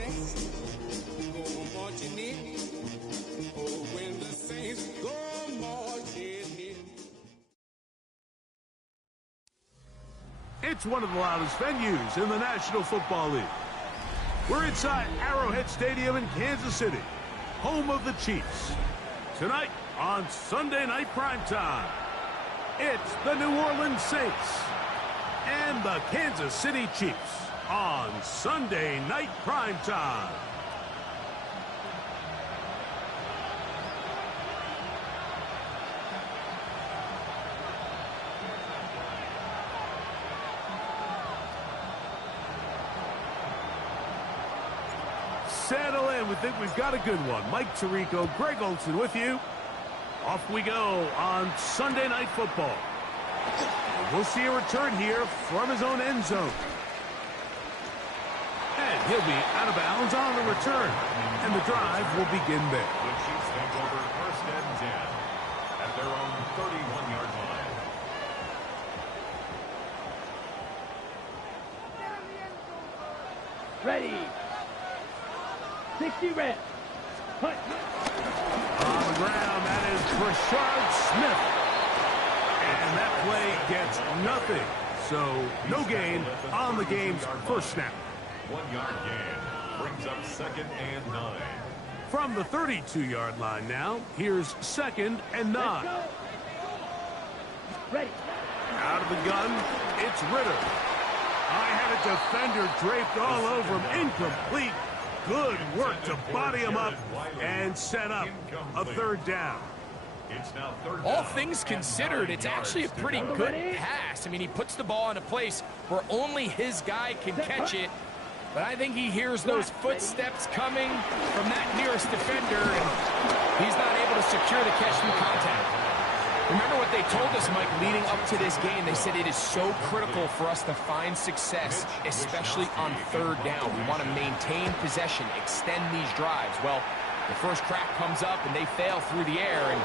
saints go marching in. Oh, when the saints go marching in. It's one of the loudest venues in the National Football League. We're inside Arrowhead Stadium in Kansas City, home of the Chiefs. Tonight on Sunday Night Primetime, it's the New Orleans Saints and the Kansas City Chiefs on Sunday Night Primetime. Settle in. We think we've got a good one. Mike Tirico, Greg Olsen with you. Off we go on Sunday Night Football. We'll see a return here from his own end zone. And he'll be out of bounds on the return. And the drive will begin there. The Chiefs take over first and 10 at their own 31-yard line. Ready. 60 reps. Put. On the ground, that is Rashard Smith. And that play gets nothing. So, no gain on the game's first snap. 1-yard gain brings up second and 9. From the 32-yard line now, here's second and 9. Ready. Out of the gun, it's Ritter. I had a defender draped all over him. Incomplete. Good work to body him up and set up a third down. It's now third All down. things considered, it's actually a pretty good pass. I mean, he puts the ball in a place where only his guy can catch it. But I think he hears those footsteps coming from that nearest defender, and he's not able to secure the catch through contact. Remember what they told us, Mike, leading up to this game. They said it is so critical for us to find success, especially on third down. We want to maintain possession, extend these drives. Well, the first crack comes up, and they fail through the air, and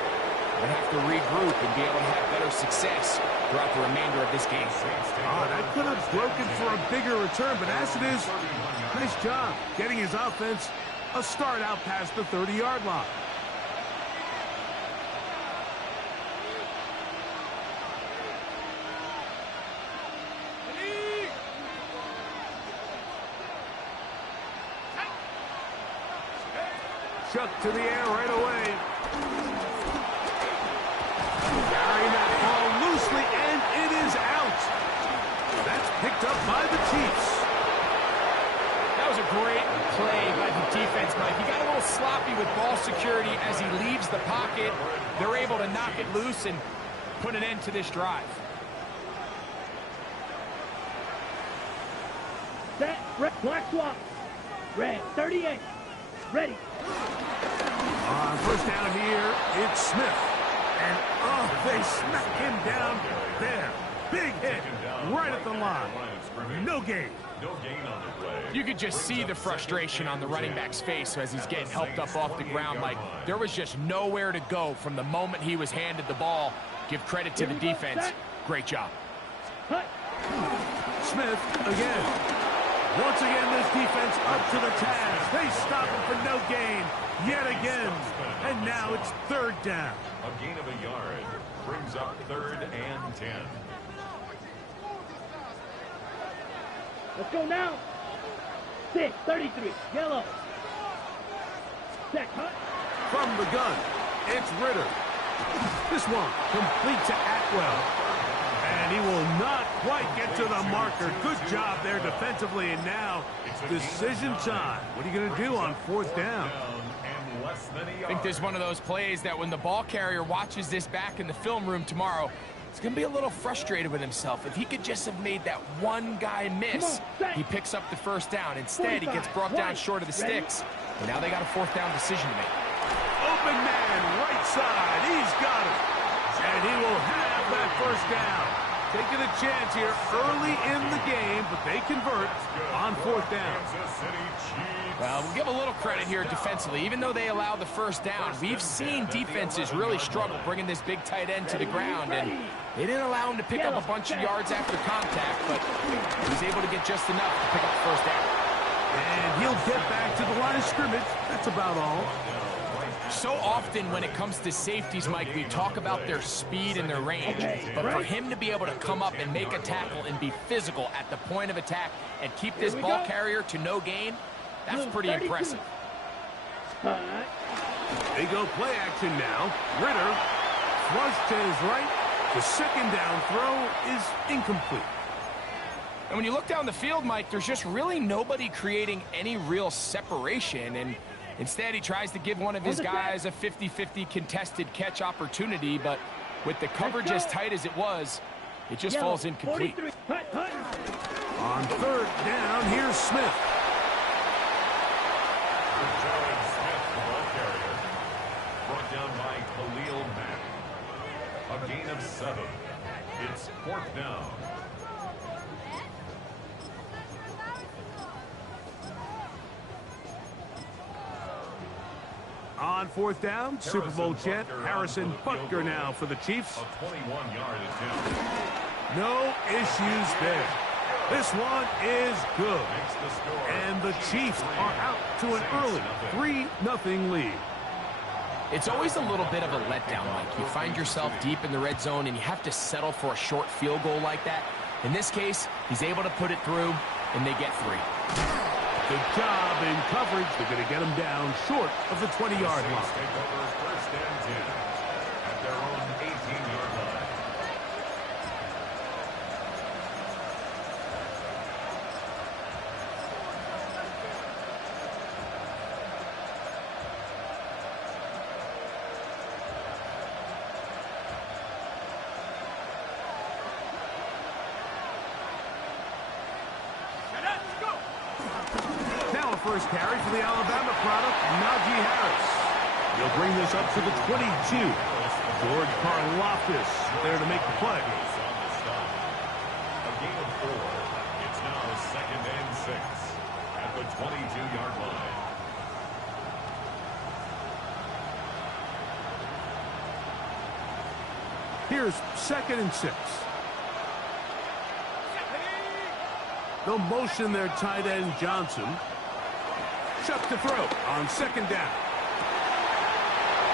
they have to regroup and be able to have better success throughout the remainder of this game. Oh, that could have broken for a bigger return, but as it is, nice job getting his offense a start out past the 30-yard line. Chuck to the air right away. Carrying that ball loosely, and it is out. That's picked up by the Chiefs. That was a great play by the defense, Mike. He got a little sloppy with ball security as he leaves the pocket. They're able to knock it loose and put an end to this drive. Set. Black swap. Red. 38. Ready. On first down here, it's Smith. And, oh, they smack him down there. Big hit right at the line. No gain. No gain on the play. You could just see the frustration on the running back's face as he's getting helped up off the ground, Mike. There was just nowhere to go from the moment he was handed the ball. Give credit to the defense. Great job. Smith again. Once again, this defense up to the task. They stop him for no gain yet again. And now it's third down. A gain of a yard brings up third and 10. Let's go now. 6. 33. Yellow. Set. Cut. From the gun, it's Ritter. This one complete to Atwell. And he will not quite get to the marker. Good job there defensively. And now, decision time. What are you going to do on fourth down? I think there's one of those plays that when the ball carrier watches this back in the film room tomorrow, he's going to be a little frustrated with himself. If he could just have made that one guy miss, he picks up the first down. Instead, he gets brought down short of the sticks. And now they got a fourth down decision to make. Open man, right side. He's got it. And he will have that first down. Taking a chance here early in the game, but they convert on fourth down. Well, we'll give a little credit here defensively. Even though they allow the first down, we've seen defenses really struggle bringing this big tight end to the ground, and they didn't allow him to pick up a bunch of yards after contact, but he was able to get just enough to pick up the first down. And he'll get back to the line of scrimmage. That's about all. So often when it comes to safeties, Mike, we talk about their speed and their range. But for him to be able to come up and make a tackle and be physical at the point of attack and keep this ball carrier to no gain, that's pretty impressive. They go play action now. Ritter flush to his right. The second down throw is incomplete. And when you look down the field, Mike, there's just really nobody creating any real separation. And instead, he tries to give one of his guys a 50-50 contested catch opportunity. But with the coverage as tight as it was, it just falls incomplete. On third down, here's Smith. Jared Smith, the ball carrier. Brought down by Khalil Mack. A gain of 7. It's 4th down. On 4th down, Super Bowl champ Harrison Butker now for the Chiefs. A 21-yard attempt. No issues there. This one is good. Makes the score. And the Chiefs are out to an early 3-0 lead. It's always a little bit of a letdown, Mike. You find yourself deep in the red zone and you have to settle for a short field goal like that. In this case, he's able to put it through, and they get 3. Good job in coverage. They're going to get him down short of the 20-yard line. Take over 1st and 10 at their own 18-yard line. First carry for the Alabama product, Najee Harris. He'll bring this up to the 22. George Karlaftis there to make the play. A gain of 4. It's now 2nd and 6 at the 22-yard line. Here's 2nd and 6. They'll motion their tight end Johnson. Chuck to throw on 2nd down.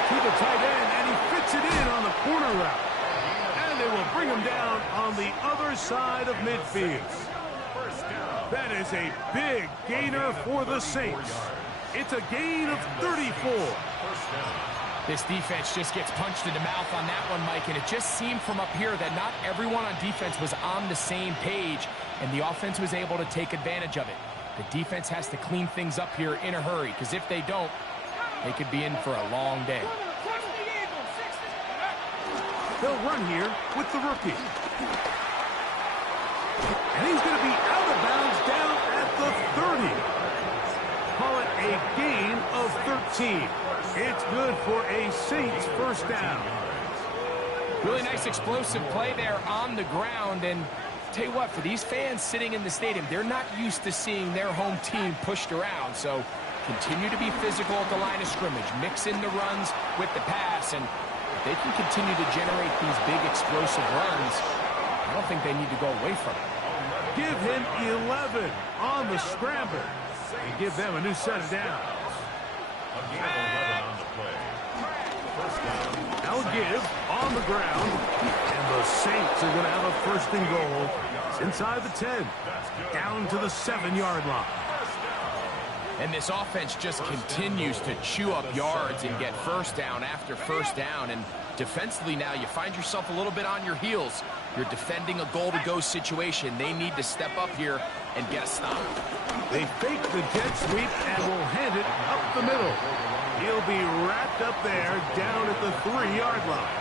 To the tight end, and he fits it in on the corner route. And they will bring him down on the other side of midfield. That is a big gainer for the Saints. It's a gain of 34. This defense just gets punched in the mouth on that one, Mike, and it just seemed from up here that not everyone on defense was on the same page, and the offense was able to take advantage of it. The defense has to clean things up here in a hurry, because if they don't, they could be in for a long day. They'll run here with the rookie. And he's going to be out of bounds down at the 30. Call it a gain of 13. It's good for a Saints 1st down. Really nice explosive play there on the ground, and tell you what, for these fans sitting in the stadium, they're not used to seeing their home team pushed around. So continue to be physical at the line of scrimmage. Mix in the runs with the pass. And if they can continue to generate these big explosive runs, I don't think they need to go away from it. Give him 11 on the scramble. And give them a new set of downs. A gain of 11 on the play. 1st down. Now give on the ground. And the Saints are going to have a 1st and goal inside the 10. Down to the 7-yard line. And this offense just continues to chew up yards and get 1st down after 1st down. And defensively now, you find yourself a little bit on your heels. You're defending a goal-to-go situation. They need to step up here and get a stop. They fake the jet sweep and will hand it up the middle. He'll be wrapped up there down at the 3-yard line.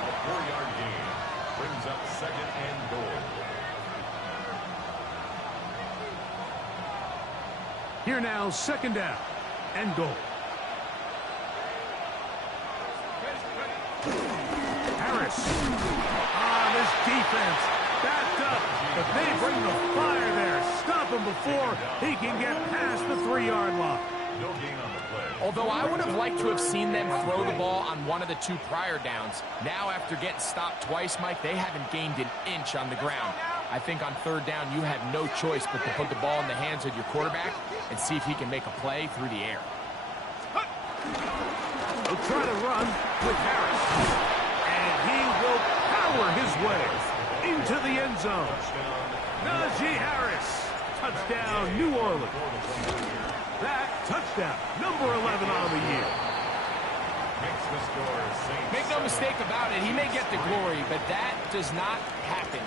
A 4-yard gain brings up 2nd and goal. Here now, 2nd down and goal. Harris. This defense backed up, but they bring the fire there. Stop him before he can get past the 3-yard line. No gain on the play. Although I would have liked to have seen them throw the ball on one of the 2 prior downs. Now, after getting stopped twice, Mike, they haven't gained an inch on the ground. I think on third down, you have no choice but to put the ball in the hands of your quarterback and see if he can make a play through the air. He'll try to run with Harris. And he will power his way into the end zone. Najee Harris. Touchdown, New Orleans. That touchdown, number 11 on the year. Make no mistake about it, he may get the glory, but that does not happen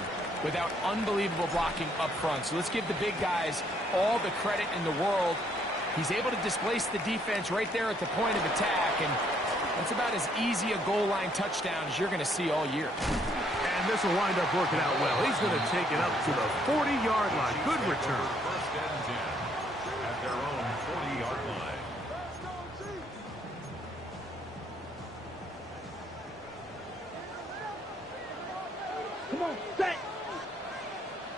without unbelievable blocking up front. So let's give the big guys all the credit in the world. He's able to displace the defense right there at the point of attack, and that's about as easy a goal line touchdown as you're going to see all year. And this will wind up working out well. He's going to take it up to the 40-yard line. Good return. First and 10 at their own 40-yard line. Come on, set.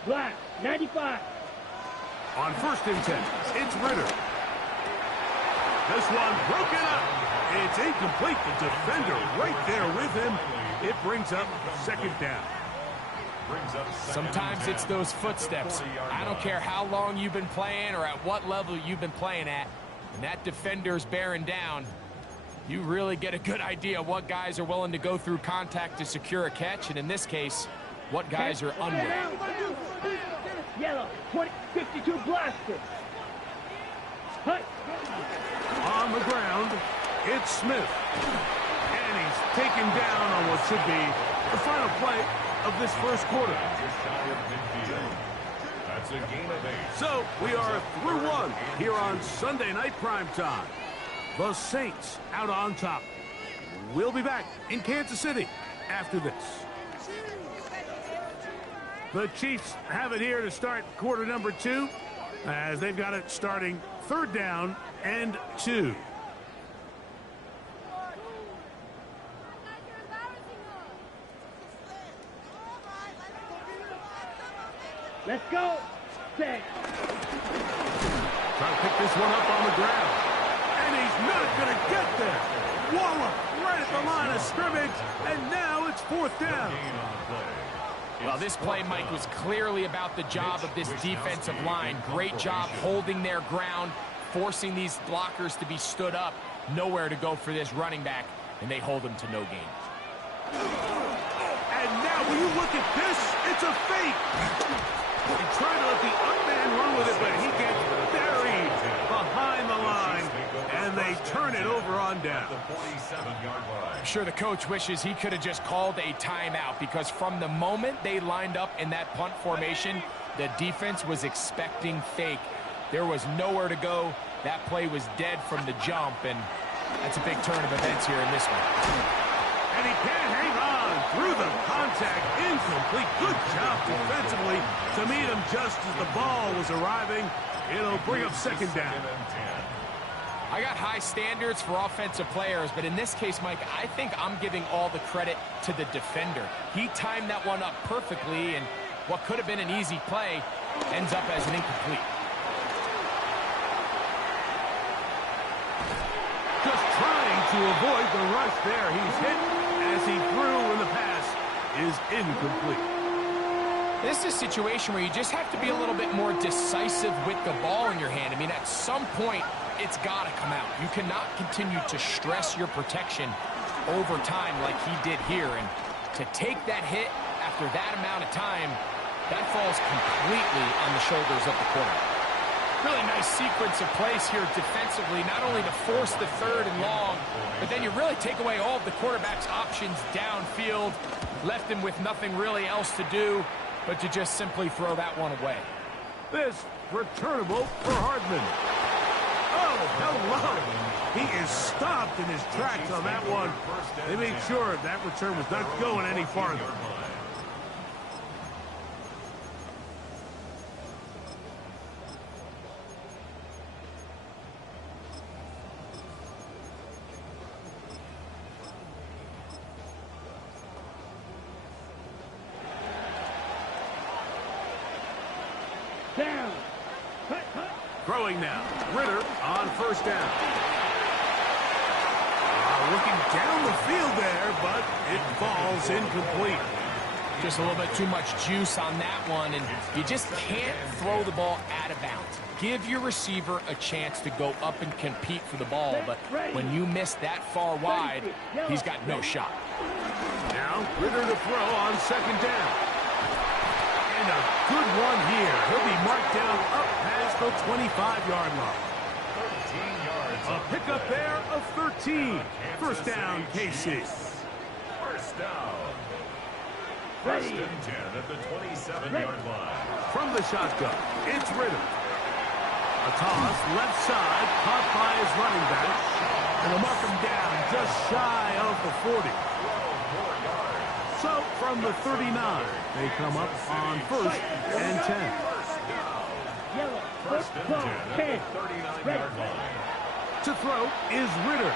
Black, 95. On first and 10, it's Ritter. This one broken up. It's incomplete. The defender right there with him. It brings up second down. Sometimes it's those footsteps. I don't care how long you've been playing or at what level you've been playing at. When that defender's bearing down, you really get a good idea of what guys are willing to go through contact to secure a catch, and in this case, what guys are unwilling. Yellow, 52 blaster. Hut. On the ground, it's Smith. And he's taken down on what should be the final play of this first quarter. That's a gain of 8. So we are through one here on Sunday Night Primetime. The Saints out on top. We'll be back in Kansas City after this. The Chiefs have it here to start quarter number 2, as they've got it starting third down and 2. Let's go. Set. Trying to pick this one up on the ground. And he's not going to get there. Wallop right at the line of scrimmage, and now it's fourth down. Well, this play, Mike, was clearly about the job of this defensive line. Great job holding their ground, forcing these blockers to be stood up. Nowhere to go for this running back, and they hold him to no gain. And now, when you look at this, it's a fake. He tried to let the man run with it, but he gets buried behind the line, and they turn it over on down. I'm sure the coach wishes he could have just called a timeout, because from the moment they lined up in that punt formation, the defense was expecting fake. There was nowhere to go. That play was dead from the jump, and that's a big turn of events here in this one. And he can't hang on through the contact. Incomplete. Good job defensively to meet him just as the ball was arriving. It'll bring up second down. I got high standards for offensive players, but in this case, Mike, I think I'm giving all the credit to the defender. He timed that one up perfectly, and what could have been an easy play ends up as an incomplete. Just trying to avoid the rush there. He's hit as he threw, and the pass is incomplete. This is a situation where you just have to be a little bit more decisive with the ball in your hand. I mean, at some point, it's got to come out. You cannot continue to stress your protection over time like he did here. And to take that hit after that amount of time, that falls completely on the shoulders of the quarterback. Really nice sequence of plays here defensively, not only to force the third and long, but then you really take away all of the quarterback's options downfield, left him with nothing really else to do but to just simply throw that one away. This returnable for Hardman. Oh, hello. He is stopped in his tracks on that one. They made sure that return was not going any farther. Down. Hut, hut. Throwing now. Ritter on first down. Looking down the field there, but it falls incomplete. Just a little bit too much juice on that one, and you just can't throw the ball out of bounds. Give your receiver a chance to go up and compete for the ball, but when you miss that far wide, he's got no shot. Now, Ritter to throw on second down. And a good one here. He'll be marked down up past the 25-yard line. 13 yards. A pickup there of 13. First down, KC. First down. First and 10 at the 27-yard line. From the shotgun, it's Ritter. A toss, left side, caught by his running back. And they'll mark him down just shy of the 40. So, from the 39, they come up on first and 10. Yellow. First and 10 at the 39-yard line. To throw is Ritter.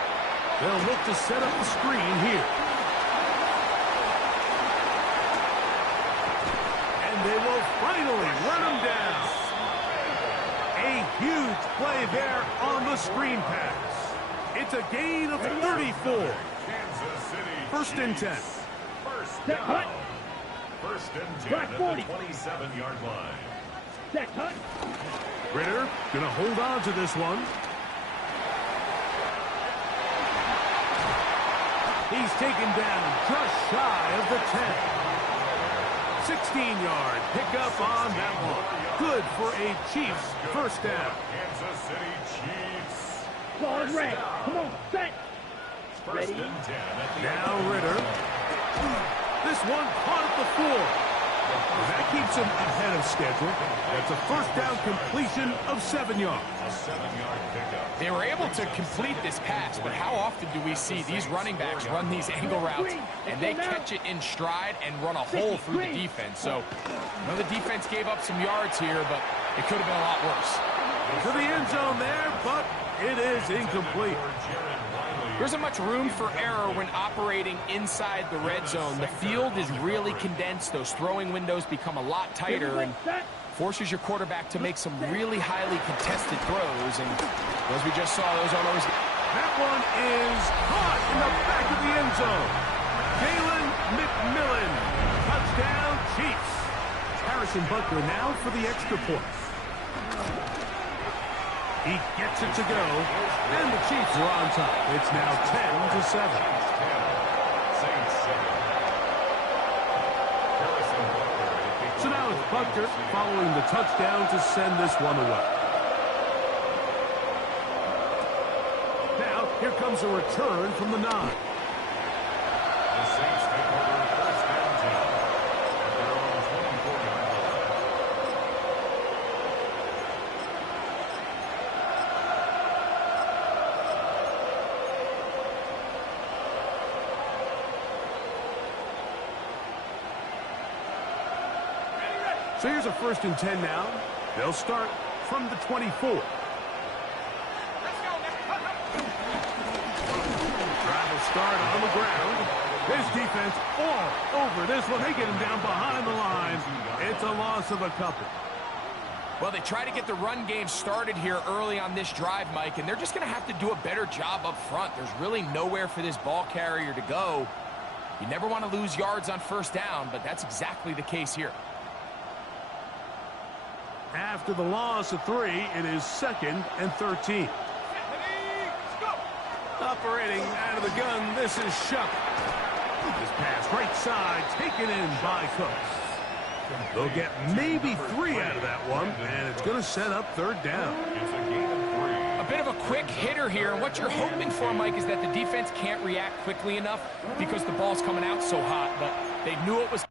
They'll look to set up the screen here. And they will finally run him down. A huge play there on the screen pass. It's a gain of 34. Kansas City. First and 10. First Set down. hut. First and 10 Black at the 40. 27-yard line. Set hut. Ritter gonna hold on to this one. He's taken down just shy of the 10. 16-yard pickup on that one. Good for a Chiefs first down. Kansas City Chiefs. Ball is red. Come on, set. First Ready. and 10 at the Now Ritter. This one caught at the 4. That keeps him ahead of schedule. That's a first down completion of 7 yards. A 7-yard pickup. They were able to complete this pass, but how often do we see these running backs run these angle routes and they catch it in stride and run a hole through the defense? So, I know the defense gave up some yards here, but it could have been a lot worse. To the end zone there, but it is incomplete. There isn't much room for error when operating inside the red zone. The field is really condensed. Those throwing windows become a lot tighter and forces your quarterback to make some really highly contested throws. And as we just saw, those aren't always... That one is caught in the back of the end zone. Jalen McMillan. Touchdown, Chiefs. Harrison Butker now for the extra point. He gets it to go, and the Chiefs are on top. It's now 10-7. So now it's Butker following the touchdown to send this one away. Now, here comes a return from the 9. The Saints take over first and 10 at their own 24-yard line. So here's a first and 10 now. They'll start from the 24. Drive will start on the ground. His defense all over this one. They get him down behind the line. It's a loss of a couple. Well, they try to get the run game started here early on this drive, Mike, and they're just going to have to do a better job up front. There's really nowhere for this ball carrier to go. You never want to lose yards on first down, but that's exactly the case here. After the loss of 3, it is 2nd and 13. Operating out of the gun, this is Shuck. This pass right side, taken in by Cooks. They'll get maybe 3 out of that one, and it's going to set up third down. It's a gain of 3. A bit of a quick hitter here, and what you're hoping for, Mike, is that the defense can't react quickly enough because the ball's coming out so hot, but they knew it was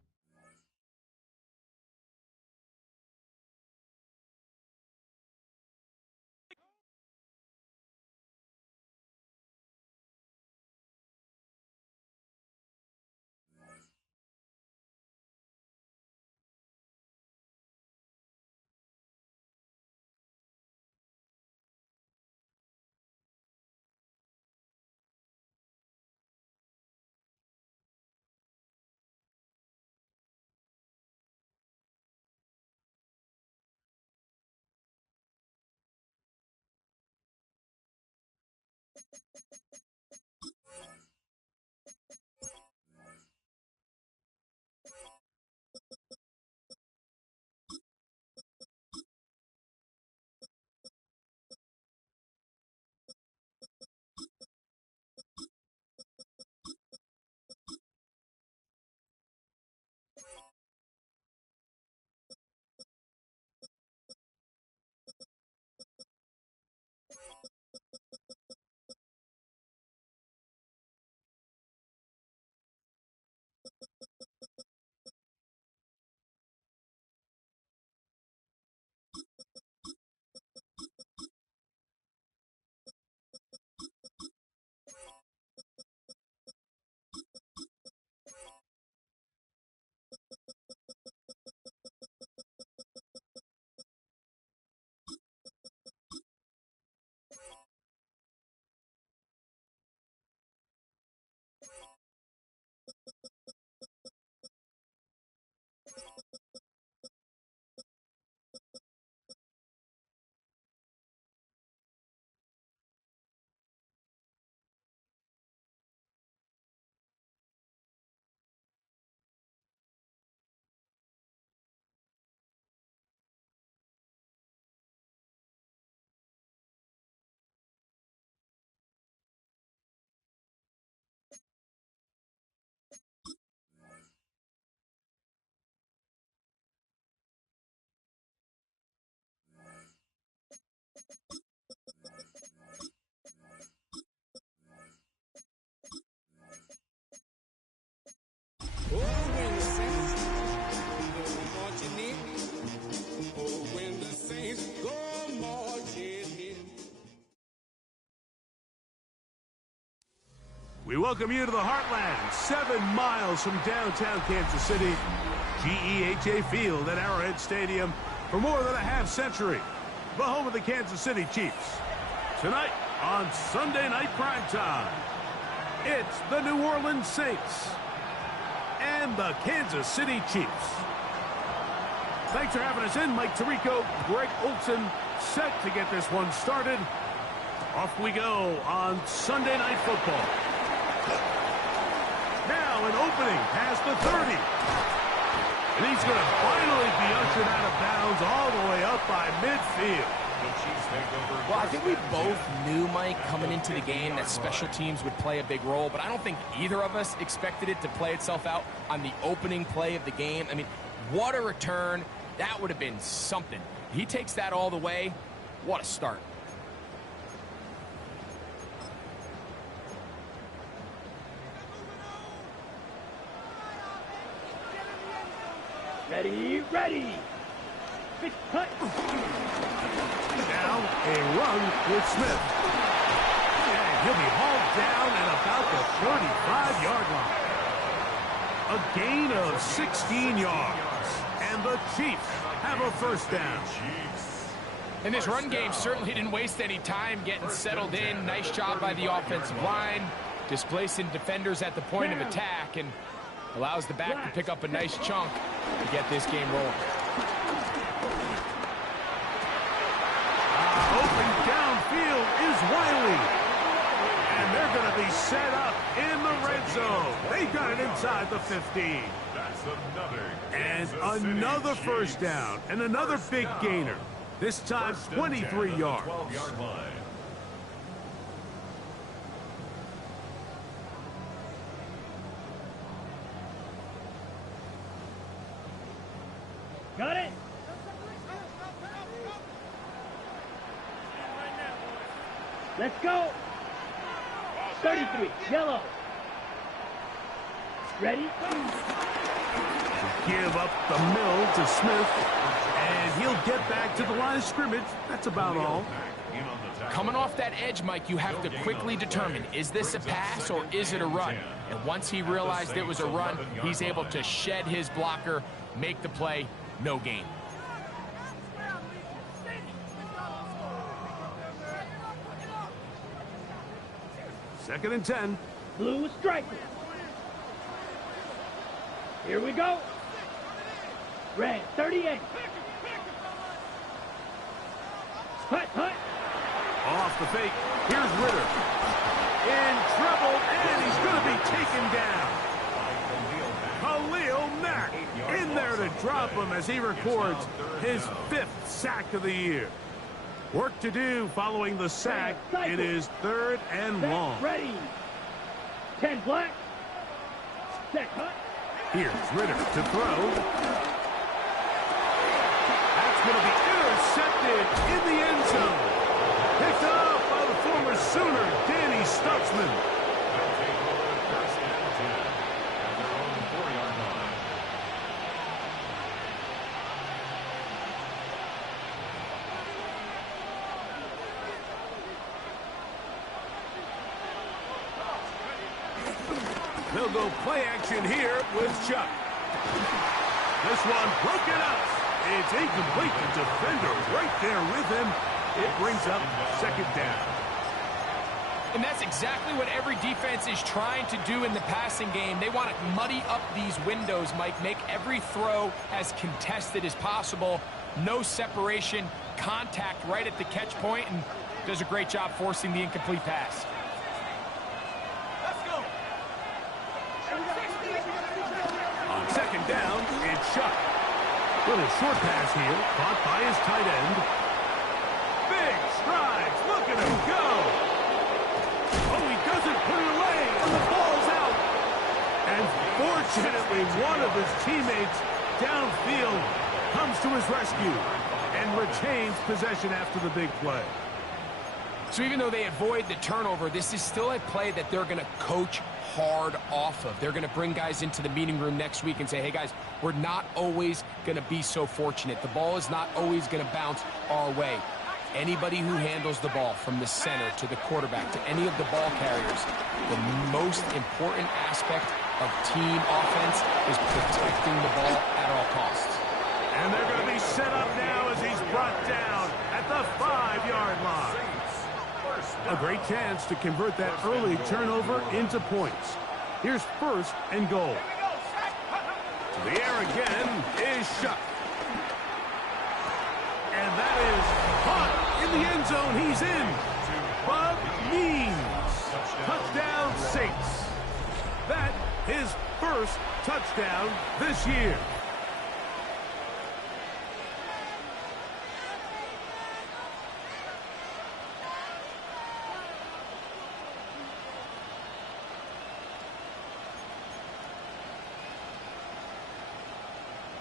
We welcome you to the Heartland, 7 miles from downtown Kansas City. GEHA Field at Arrowhead Stadium for more than a half-century. The home of the Kansas City Chiefs. Tonight on Sunday Night Primetime, it's the New Orleans Saints and the Kansas City Chiefs. Thanks for having us in. Mike Tirico, Greg Olson, set to get this one started. Off we go on Sunday Night Football. Now an opening past the 30. And he's going to finally be ushered out of bounds all the way up by midfield. Well, I think we both knew, Mike, coming into the game that special teams would play a big role, but I don't think either of us expected it to play itself out on the opening play of the game. I mean, what a return. That would have been something. He takes that all the way. What a start. Ready, ready. Big cut. Now a run with Smith. And he'll be hauled down at about the 35-yard line. A gain of 16 yards. And the Chiefs have a first down. And this run game certainly didn't waste any time getting settled in. Nice job by the offensive line, displacing defenders at the point of attack, and allows the back to pick up a nice chunk to get this game rolling. Open downfield is Wiley. And they're going to be set up in the red zone. They got it inside the 15. And another first down and another big gainer. This time 23 yards. Got it. Let's go. 33, yellow. Ready? Give up the middle to Smith, and he'll get back to the line of scrimmage. That's about all. Coming off that edge, Mike, you have to quickly determine, is this a pass or is it a run? And once he realized it was a run, he's able to shed his blocker, make the play, no gain. Second and 10. Blue striker. Here we go. Red, 38. Hut, hut. Off the fake. Here's Ritter. In trouble, and he's going to be taken down. Khalil Mack in there to drop him as he records his 5th sack of the year. Work to do following the sack. It is 3rd and long. Ready. 10 black. Set cut. Here's Ritter to throw. That's going to be intercepted in the end zone. Picked up by the former Sooner, Danny Stutzman. They'll go play action here with Chuck. This one broken up. It's incomplete. The defender right there with him. It brings up 2nd down. And that's exactly what every defense is trying to do in the passing game. They want to muddy up these windows, Mike, make every throw as contested as possible. No separation, contact right at the catch point, and does a great job forcing the incomplete pass. On 2nd down, it's Chuck. Little short pass here, caught by his tight end. Big strides, look at him go. Oh, he doesn't put it away, and the ball's out. And fortunately, one of his teammates downfield comes to his rescue and retains possession after the big play. So even though they avoid the turnover, this is still a play that they're going to coach hard off of. They're going to bring guys into the meeting room next week and say, hey, guys, we're not always going to be so fortunate. The ball is not always going to bounce our way. Anybody who handles the ball from the center to the quarterback to any of the ball carriers, the most important aspect of team offense is protecting the ball at all costs. And they're going to be set up now as he's brought down at the 5-yard line. A great chance to convert that early turnover into points. Here's 1st and goal. To the air again is Shuck. And that is caught in the end zone. He's in. Bub Means. Touchdown Saints. That his 1st touchdown this year.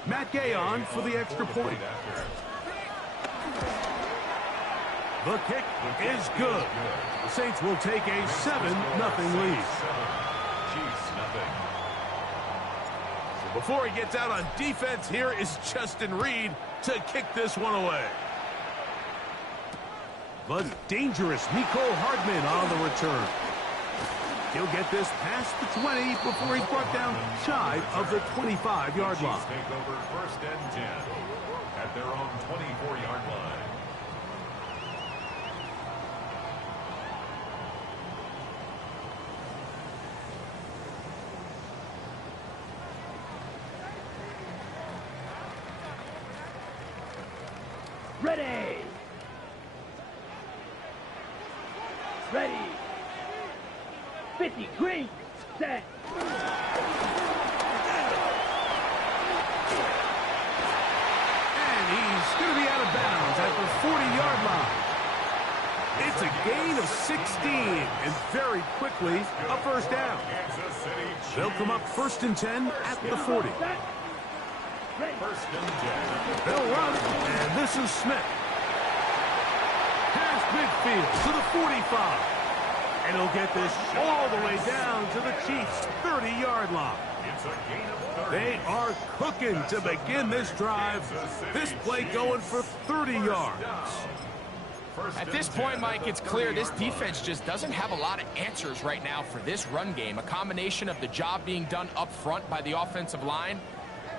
Matt Gay on for the extra point. The kick is good. The Saints will take a 7-0 lead. So before he gets out on defense, here is Justin Reed to kick this one away. The dangerous Mecole Hardman on the return. He'll get this past the 20 before he's brought down shy of the 25-yard line. Take over 1st and 10 at their own 24-yard line. Ready. Ready. 50, green, set. And he's going to be out of bounds at the 40-yard line. It's a gain of 16, and very quickly a 1st down. They'll come up 1st and 10 at the 40. 1st and 10. They'll run, and this is Smith. Past midfield to the 45. And he'll get this all the way down to the Chiefs' 30-yard line. It's a gain of 30. They are cooking to begin this drive. This play going for 30 yards. At this point, Mike, it's clear this defense just doesn't have a lot of answers right now for this run game. A combination of the job being done up front by the offensive line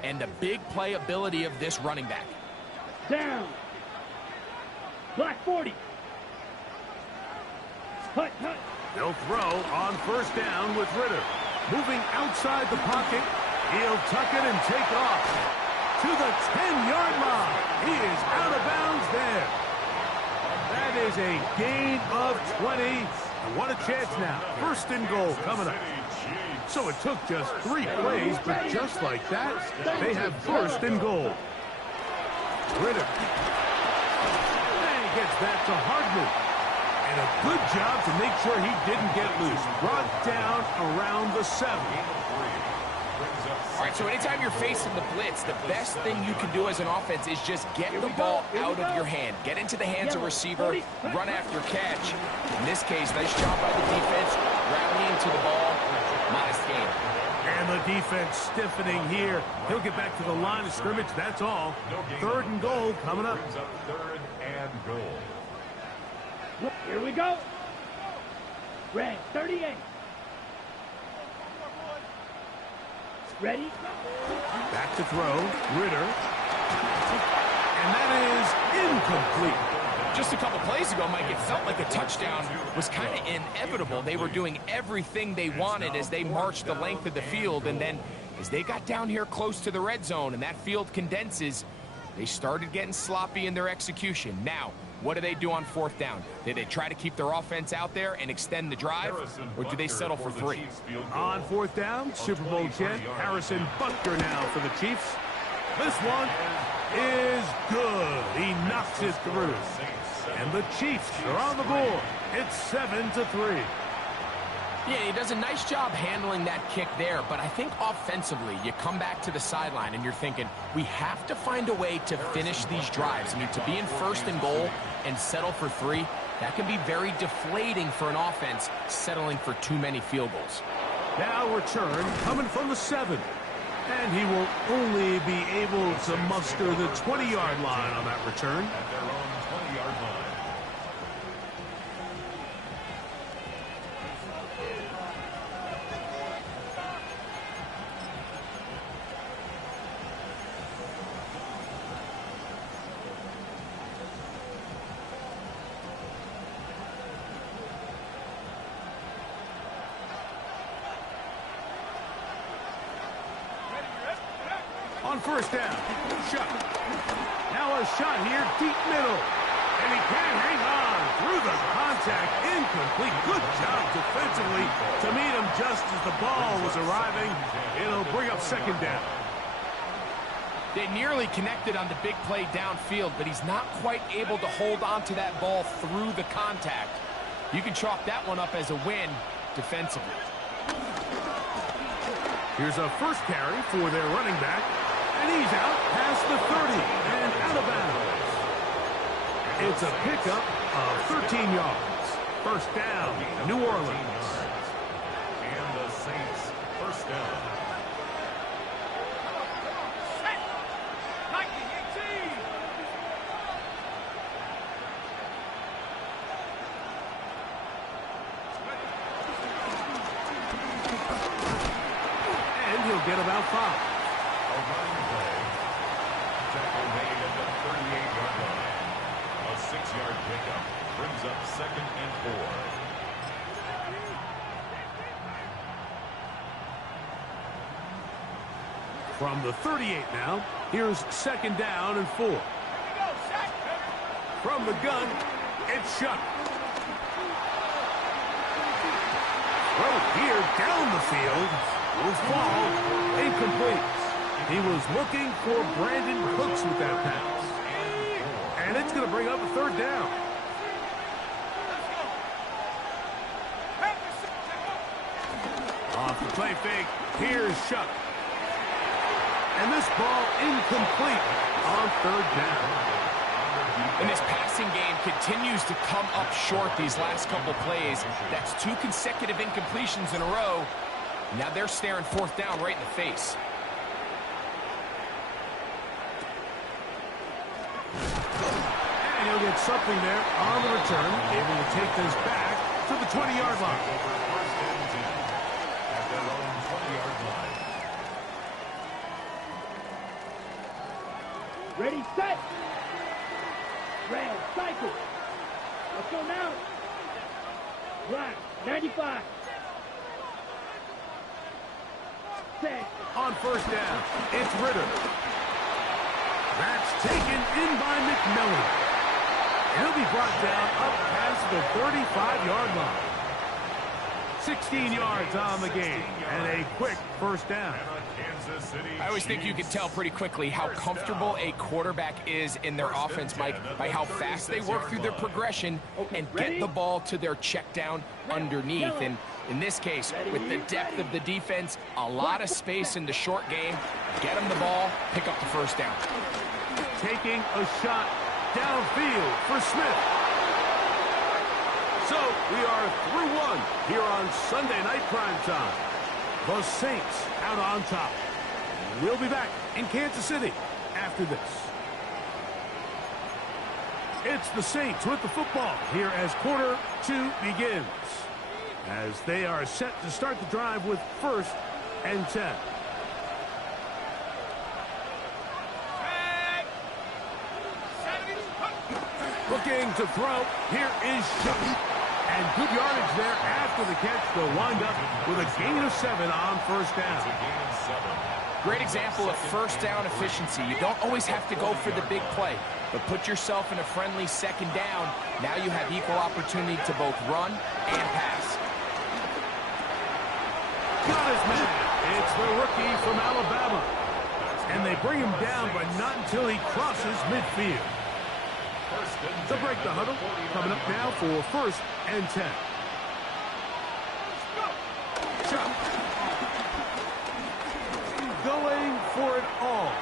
and the big playability of this running back. Down. Black 40. Hut, hut. They'll throw on 1st down with Ritter. Moving outside the pocket, he'll tuck it and take off to the 10-yard line. He is out of bounds there. That is a gain of 20. And what a chance now. 1st and goal coming up. So it took just 3 plays, but just like that, they have 1st and goal. Ritter. And he gets back to Hardman. And a good job to make sure he didn't get loose. Brought down around the 7. All right, so anytime you're facing the blitz, the best thing you can do as an offense is just get the ball out of your hand. Get into the hands of receiver, run after catch. In this case, nice job by the defense, rallying to the ball. Modest gain. And the defense stiffening here. He'll get back to the line of scrimmage, that's all. 3rd and goal coming up. 3rd and goal. Here we go. Red 38. Ready? Back to throw. Ritter. And that is incomplete. Just a couple plays ago, Mike, it felt like a touchdown was kind of inevitable. They were doing everything they wanted as they marched the length of the field, and then as they got down here close to the red zone and that field condenses, they started getting sloppy in their execution. Now, what do they do on 4th down? Did they try to keep their offense out there and extend the drive, or do they settle for 3? On 4th down, Super Bowl champ Harrison Butker now for the Chiefs. This one is good. He knocks it through. And the Chiefs are on the board. It's 7-3. Yeah, he does a nice job handling that kick there, but I think offensively, you come back to the sideline and you're thinking, we have to find a way to finish these drives. I mean, to be in 1st and goal and settle for 3, that can be very deflating for an offense settling for too many field goals. Now return coming from the 7. And he will only be able to muster the 20-yard line on that return. At their own 20-yard line. On first down, Shuck. Now a shot here, deep middle. And he can't hang on through the contact. Incomplete. Good job defensively to meet him just as the ball was arriving. It'll bring up second down. They nearly connected on the big play downfield, but he's not quite able to hold on to that ball through the contact. You can chalk that one up as a win defensively. Here's a first carry for their running back, and he's out past the 30 and out of bounds. It's a pickup of 13 yards. First down, New Orleans. And the Saints, first down. He'll get about 5. A running play. Tackle made at the 38-yard line. A 6-yard pickup brings up second and 4. From the 38 now, here's second down and 4. From the gun, it's Shuck. Throw here down the field. Will fall incomplete. He was looking for Brandon Cooks with that pass. And it's going to bring up a third down. Off the play fake, here's Shuck. And this ball incomplete on third down. And this passing game continues to come up short these last couple plays. That's 2 consecutive incompletions in a row. Now they're staring fourth down right in the face. And he'll get something there on the return, able to take this back to the 20-yard line. First and 10 at their own 20-yard line. Ready, set. Red, cycle. Let's go now. Black, 95. Set. On first down, it's Ritter. That's taken in by McMillan. He'll be brought down up past the 35-yard line. 16 yards on the game, and a quick first down. I always think you can tell pretty quickly how comfortable a quarterback is in their offense, Mike, by how fast they work through their progression and get the ball to their check down underneath. And in this case, with the depth of the defense, a lot of space in the short game, get them the ball, pick up the first down. Taking a shot downfield for Smith. So we are through one here on Sunday Night Primetime. The Saints out on top. We'll be back in Kansas City after this. It's the Saints with the football here as quarter 2 begins, as they are set to start the drive with first and 10. Looking to throw. Here is Shuck. And good yardage there after the catch. They'll wind up with a gain of 7 on first down. Great example of first down efficiency. You don't always have to go for the big play, but put yourself in a friendly second down. Now you have equal opportunity to both run and pass. Got his man. It's the rookie from Alabama. And they bring him down, but not until he crosses midfield. To break the huddle, coming up now for first and 10. Chuck. Going for it all.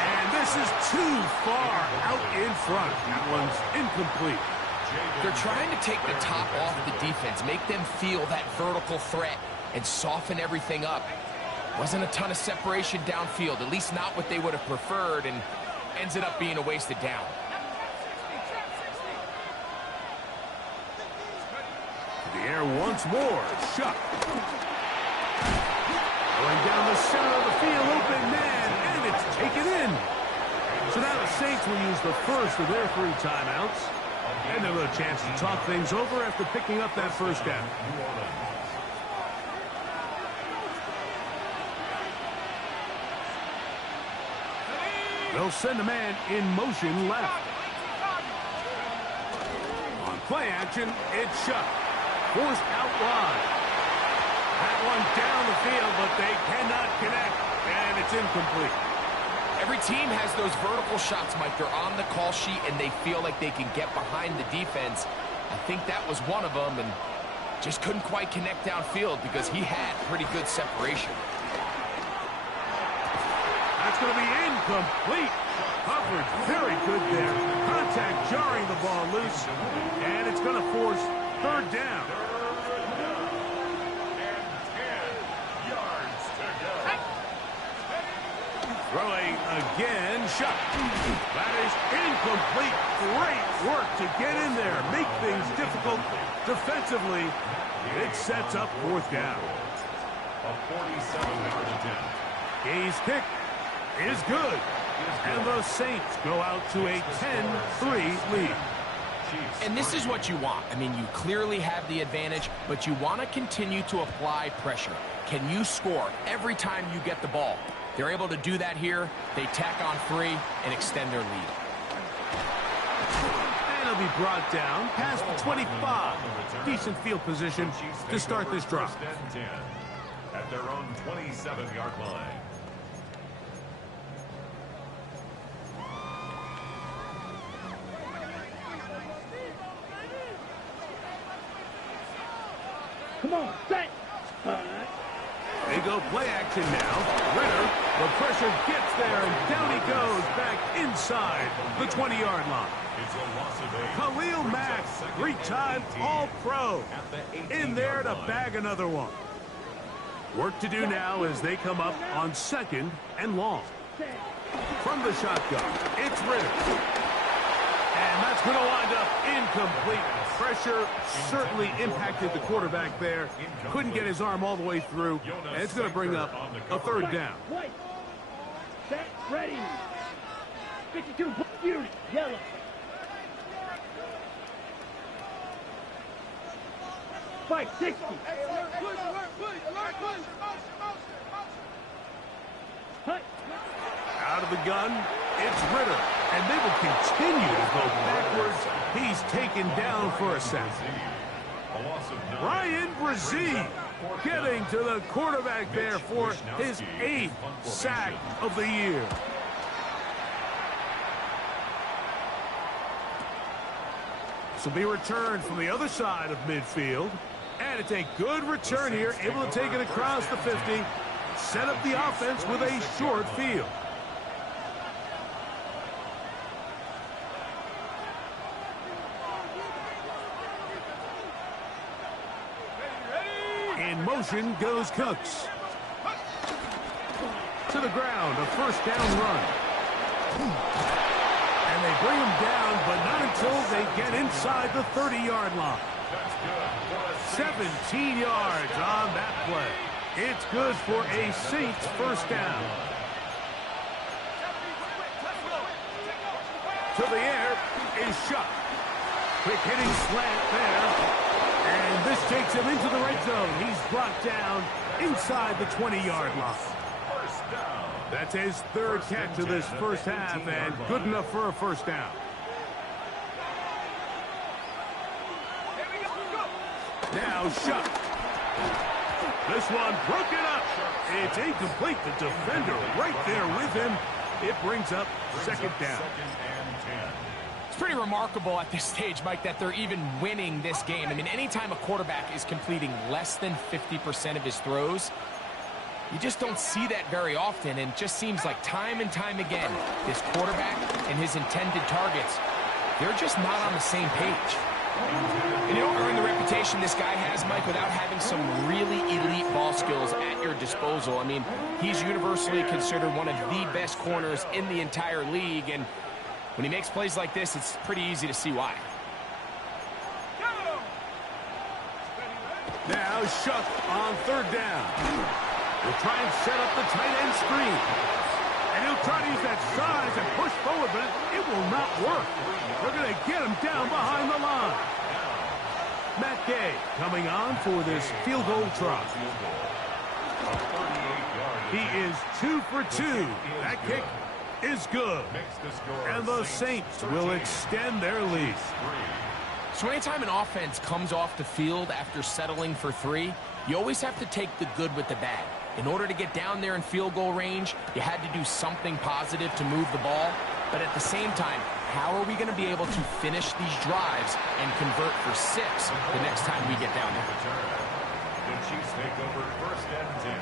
And this is too far out in front. That one's incomplete. They're trying to take the top off the defense, make them feel that vertical threat, and soften everything up. Wasn't a ton of separation downfield, at least not what they would have preferred, and ends it up being a wasted down. The air once more. Shuck. Going down the center of the field, open man, and it's taken in. So now the Saints will use the first of their 3 timeouts. And they'll have a chance to talk things over after picking up that first down. They'll send a man in motion left. On play action, it's shot. Forced out wide. That one down the field, but they cannot connect, and it's incomplete. Every team has those vertical shots, Mike. They're on the call sheet, and they feel like they can get behind the defense. I think that was one of them, and just couldn't quite connect downfield because he had pretty good separation. That's going to be incomplete. Coverage very good there. Contact jarring the ball loose, and it's going to force third down. Throwing again, shot. That is incomplete. Great work to get in there, make things difficult defensively. It sets up fourth down. A 47-yard attempt. Gay's kick is good. And the Saints go out to a 10-3 lead. And this is what you want. I mean, you clearly have the advantage, but you want to continue to apply pressure. Can you score every time you get the ball? They're able to do that here. They tack on 3 and extend their lead. And he'll be brought down past the 25. Decent field position to start this drive. At their own 27-yard line. Come on, set. They go play action now. Ritter, the pressure gets there, and down he goes back inside the 20-yard line. It's a loss of 8. Khalil Mack, 3-time All-Pro, in there to bag another one. Work to do now as they come up on 2nd and long. From the shotgun, it's Ritter. And that's going to wind up incomplete. Pressure certainly impacted the quarterback there. Couldn't get his arm all the way through. And it's going to bring up a third down. White. Set. Ready. 52. Unit. Yellow. Fight. 60. Hut. Out of the gun, it's Ritter. And they will continue to go backwards. He's taken down for a sack. Ryan Brzee getting to the quarterback there for his 8th sack of the year. This will be returned from the other side of midfield. And it's a good return here, able to take it across the 50, set up the offense with a short field. In motion goes Cooks. To the ground, a first down run. And they bring him down, but not until they get inside the 30-yard line. 17 yards on that play. It's good for a Saints first down. To the air is shot. Quick hitting slant there. And this takes him into the red zone. He's brought down inside the 20-yard line. That's his 3rd catch of this first half, and good enough for a first down. Now shot. This one broken up. It's incomplete. The defender right there with him. It brings up 2nd down. It's pretty remarkable at this stage, Mike, that they're even winning this game. I mean, anytime a quarterback is completing less than 50% of his throws, you just don't see that very often, and it just seems like time and time again, this quarterback and his intended targets, they're just not on the same page. And you don't earn the reputation this guy has, Mike, without having some really elite ball skills at your disposal. I mean, he's universally considered one of the best corners in the entire league, and when he makes plays like this, it's pretty easy to see why. Now Shuck on 3rd down. He'll try and set up the tight end screen. And he'll try to use that size and push forward, but it will not work. They're going to get him down behind the line. Matt Gay coming on for this field goal try. He is 2 for 2. That kick is good. And the Saints will extend their lead. So anytime an offense comes off the field after settling for 3, you always have to take the good with the bad. In order to get down there in field goal range, you had to do something positive to move the ball. But at the same time, how are we going to be able to finish these drives and convert for 6 the next time we get down there? The Chiefs take over first and 10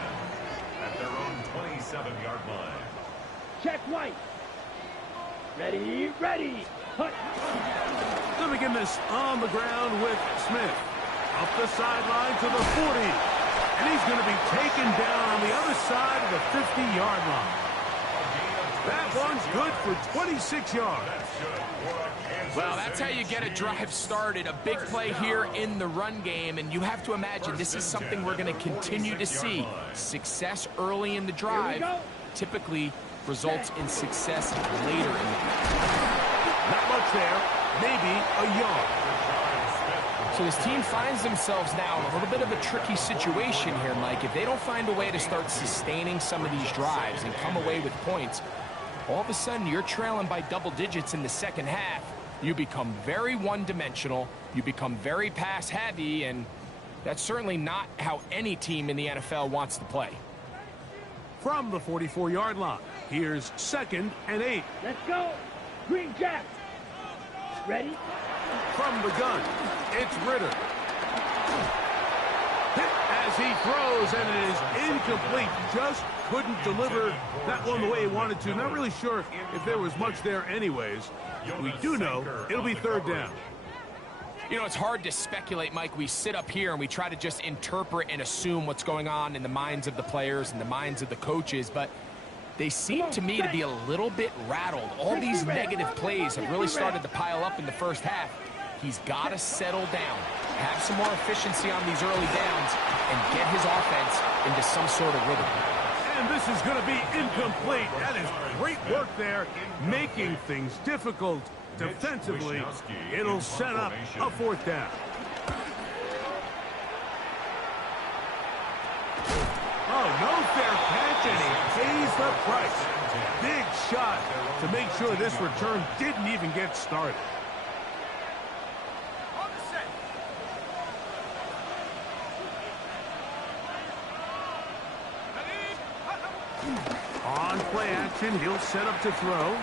at their own 27-yard line. Check White. Ready, ready. Hut. They'll begin this on the ground with Smith. Up the sideline to the 40. And he's going to be taken down on the other side of the 50-yard line. That one's good for 26 yards. Well, that's how you get a drive started. A big play here in the run game, and you have to imagine this is something we're going to continue to see. Success early in the drive typically results in success later in the drive. Not much there, maybe a yard. So this team finds themselves now in a little bit of a tricky situation here, Mike. If they don't find a way to start sustaining some of these drives and come away with points, all of a sudden you're trailing by double digits in the second half. You become very one-dimensional, you become very pass-heavy, and that's certainly not how any team in the NFL wants to play. From the 44-yard line, here's 2nd and 8. Let's go. Green Jack. Ready? From the gun, it's Ritter. Hit as he throws, and it is incomplete. Just couldn't deliver that one the way he wanted to. Not really sure if there was much there anyways. We do know it'll be 3rd down. You know, it's hard to speculate, Mike. We sit up here and we try to just interpret and assume what's going on in the minds of the players and the minds of the coaches, but they seem to me to be a little bit rattled. All these negative plays have really started to pile up in the first half. He's got to settle down, have some more efficiency on these early downs, and get his offense into some sort of rhythm. And this is going to be incomplete. That is great work there, making things difficult defensively. It'll set up a 4th down. Oh, no fair catch, and he pays the price. Big shot to make sure this return didn't even get started. On play action, he'll set up to throw.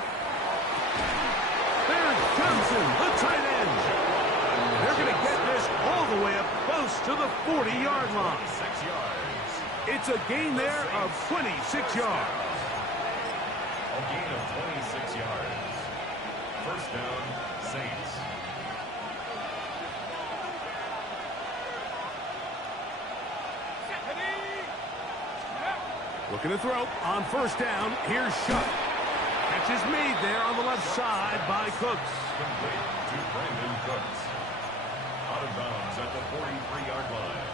There's Johnson, the tight end. They're going to get this all the way up close to the 40-yard line. 6 yards. It's a gain there of 26 yards. A gain of 26 yards. First down, Saints. Looking to throw on 1st down. Here's Shuck. Catch is made there on the left side by Cooks. Complete to Brandon Cooks. Out of bounds at the 43-yard line.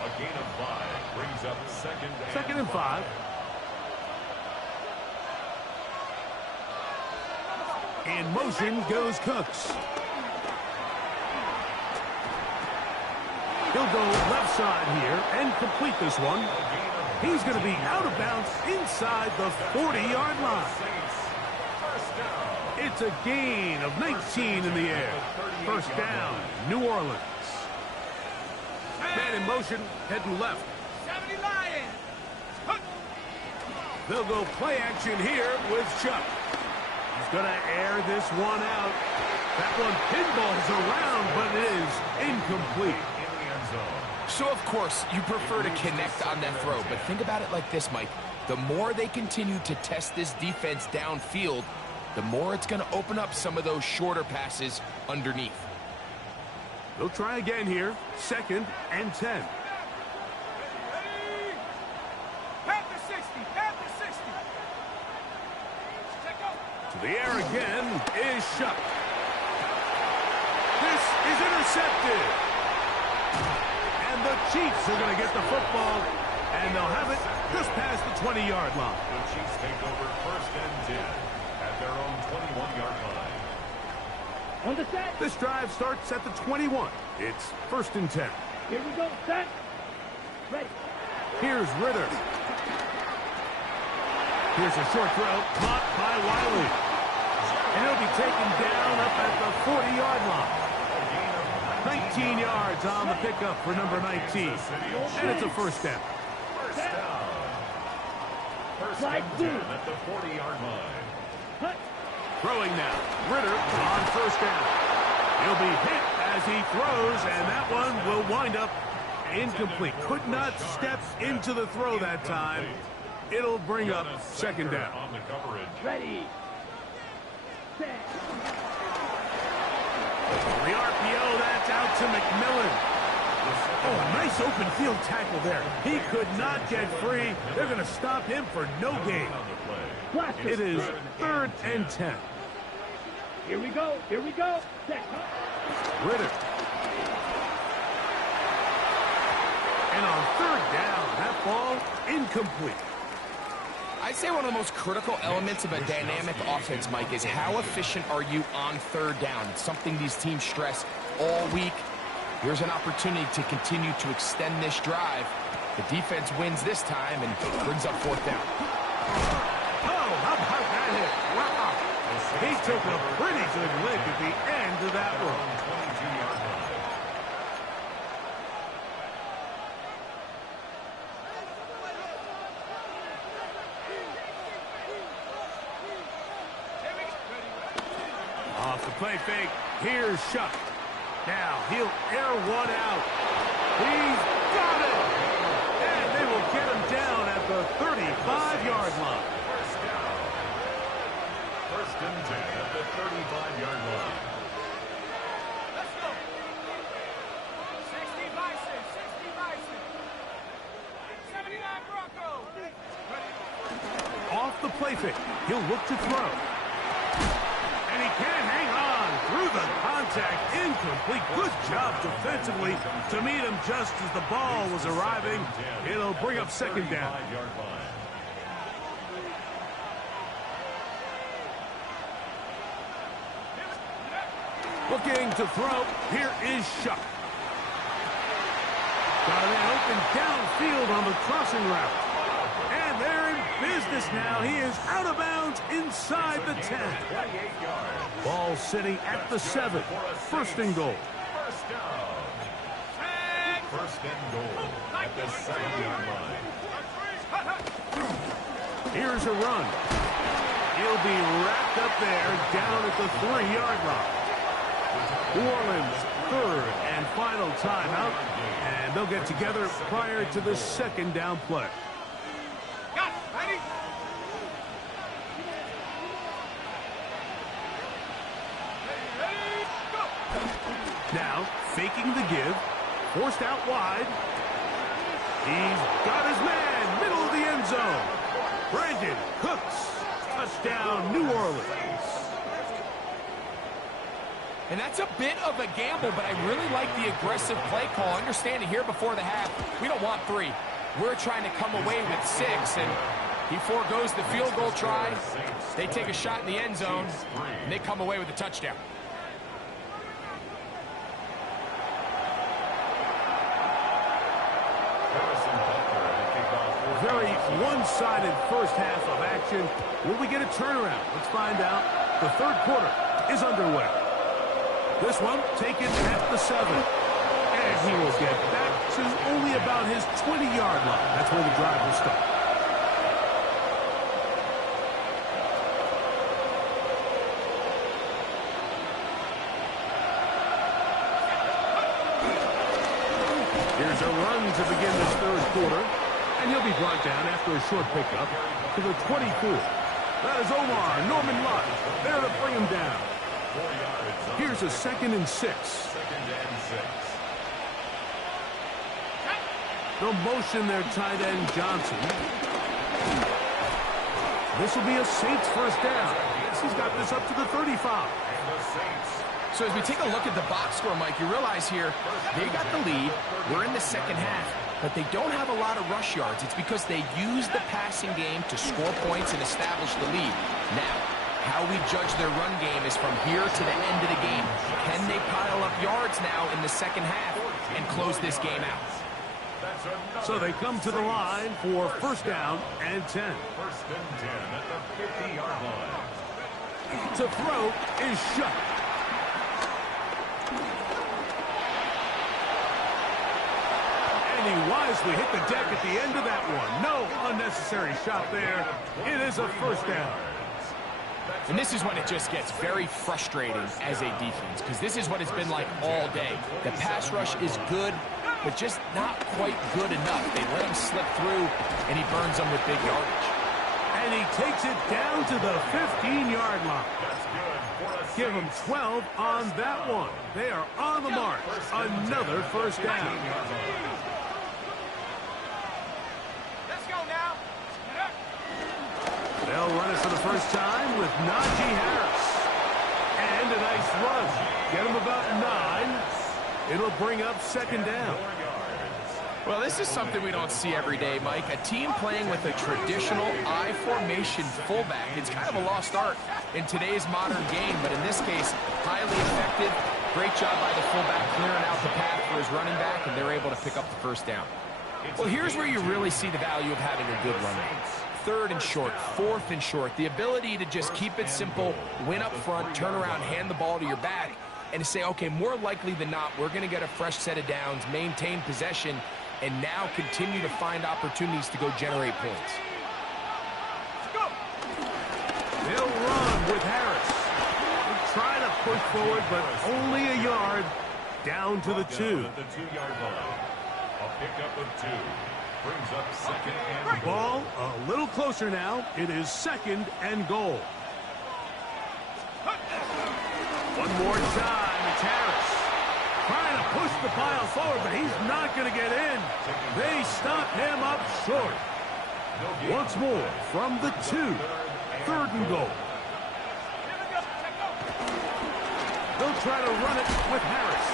A gain of 5 brings up 2nd and 5. In motion goes Cooks. He'll go left side here and complete this one. He's going to be out of bounds inside the 40-yard line. It's a gain of 19 in the air. First down, New Orleans. Man in motion, heading left. 70 Lions. They'll go play action here with Chuck. He's going to air this one out. That one pinballs around, but it is incomplete. So, of course, you prefer to connect on that throw, but think about it like this, Mike. The more they continue to test this defense downfield, the more it's going to open up some of those shorter passes underneath. They'll try again here. 2nd and 10. To the air again is Shuck. This is intercepted. And the Chiefs are going to get the football, and they'll have it just past the 20-yard line. The Chiefs take over 1st and 10 at their own 21-yard line. On the set. This drive starts at the 21. It's 1st and 10. Here we go. Set. Ready. Here's Ritter. Here's a short throw, caught by Wiley. And he'll be taken down up at the 40-yard line. 19 yards on the pickup for number 19. And it's a first down. First down. First and 10 at the 40-yard line. Throwing now. Ritter on first down. He'll be hit as he throws, and that one will wind up incomplete. Could not step into the throw that time. It'll bring up second down. On the coverage. Ready. Set. The RPO, that's out to McMillan. Oh, a nice open field tackle there. He could not get free. They're going to stop him for no gain. It is 3rd and 10. Here we go. Here we go. Set. Ritter. And on 3rd down, that ball incomplete. I'd say one of the most critical elements of a dynamic offense, Mike, is how efficient are you on 3rd down. It's something these teams stress all week. Here's an opportunity to continue to extend this drive. The defense wins this time and brings up 4th down. Oh, how about that hit? Wow. He took a pretty good lick at the end of that one. 22-yard line. Off the play fake, here's Shuck. Now he'll air one out. He's got it! And they will get him down at the 35-yard line. First down. First and 10 at the 35-yard line. Let's go. 60 Bison, 60 Bison. 79 Broncos. Off the play fake, he'll look to throw. And he can hang on through the contact. Incomplete. Good job defensively to meet him just as the ball was arriving. It'll bring up second down. 35-yard line. Looking to throw. Here is Shuck. Got a man open downfield on the crossing route. And they're in business now. He is out of bounds inside the 10. 28 yards. Ball sitting at the 7. First and goal. First down. First and goal at the 7-yard line. Here's a run. He'll be wrapped up there down at the 3-yard line. New Orleans, 3rd and final timeout. And they'll get together prior to the second down play. Got it. Ready? Ready, go. Now, faking the give. Forced out wide. He's got his man, middle of the end zone. Brandon Cooks. Touchdown, New Orleans. And that's a bit of a gamble, but I really like the aggressive play call. Understanding here before the half, we don't want 3. We're trying to come away with 6, and he forgoes the field goal try. They take a shot in the end zone, and they come away with a touchdown. Very one-sided first half of action. Will we get a turnaround? Let's find out. The 3rd quarter is underway. This one taken at the 7. And he will get back to only about his 20-yard line. That's where the drive will start. Here's a run to begin this 3rd quarter. And he'll be brought down after a short pickup to the 24. That is Omar Norman Lott there to bring him down. 4 yards. Here's a 2nd and 6. Second and 6. They'll motion their tight end Johnson. This will be a Saints first down. Yes, he's got this up to the 35. And the Saints. So as we take a look at the box score, Mike, you realize here, they got the lead. We're in the second half, but they don't have a lot of rush yards. It's because they use the passing game to score points and establish the lead. Now, how we judge their run game is from here to the end of the game. Can they pile up yards now in the second half and close this game out? So they come to the line for first down and 10. First and 10 at the 50-yard line. To throw is shut. And he wisely hit the deck at the end of that one. No unnecessary shot there. It is a first down. And this is when it just gets very frustrating as a defense, because this is what it's been like all day. The pass rush is good, but just not quite good enough. They let him slip through, and he burns them with big yardage. And he takes it down to the 15-yard line. Give him 12 on that one. They are on the mark. Another first down. Let's go now. They'll run it for the first time with Najee Harris. And a nice run. Get him about 9. It'll bring up second down. Well, this is something we don't see every day, Mike. A team playing with a traditional I formation fullback. It's kind of a lost art in today's modern game, but in this case, highly effective. Great job by the fullback clearing out the path for his running back, and they're able to pick up the first down. Well, here's where you really see the value of having a good running back. Third and short, fourth and short. The ability to just keep it simple, win up front, turn around, hand the ball to your back, and to say, okay, more likely than not, we're going to get a fresh set of downs, maintain possession, and now continue to find opportunities to go generate points. They'll run with Harris. They'll try to push forward, but only a yard down to the 2. At the 2-yard line. A pickup of 2. Brings up second and goal. Ball a little closer now. It is second and goal. One more time. It's Harris. Trying to push the pile forward, but he's not going to get in. They stop him up short. Once more from the 2. Third and goal. They'll try to run it with Harris.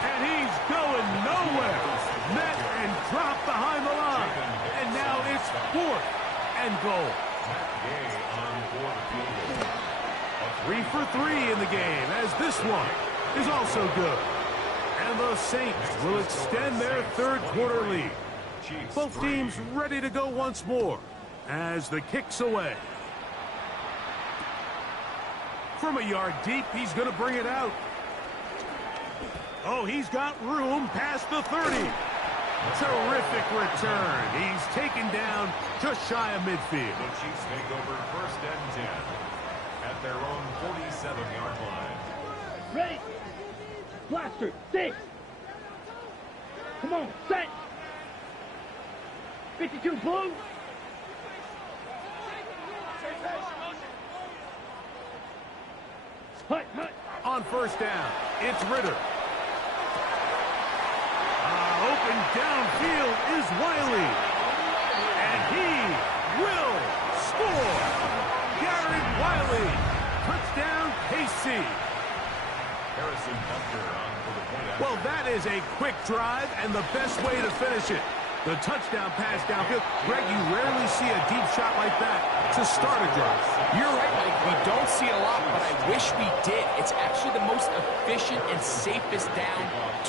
And he's going nowhere. Met and dropped behind the line. And now it's fourth and goal. 3 for 3 in the game, as this one is also good. And the Saints will extend their third quarter lead. Both teams ready to go once more as the kick's away. From a yard deep, he's going to bring it out. Oh, he's got room past the 30. Terrific return. He's taken down just shy of midfield. The Chiefs take over first and 10 at their own 47-yard line. Ready? Blaster, 6. Come on, set. 52 blue. Hut, hut. On first down, it's Ritter. Open downfield is Wiley. And he will score. Garrett Wiley. Touchdown, KC. Harrison Butker on for the point. Well, that is a quick drive and the best way to finish it. The touchdown pass downfield. Greg, you rarely see a deep shot like that to start a drive. You're right, Mike. We don't see it a lot, but I wish we did. It's actually the most efficient and safest down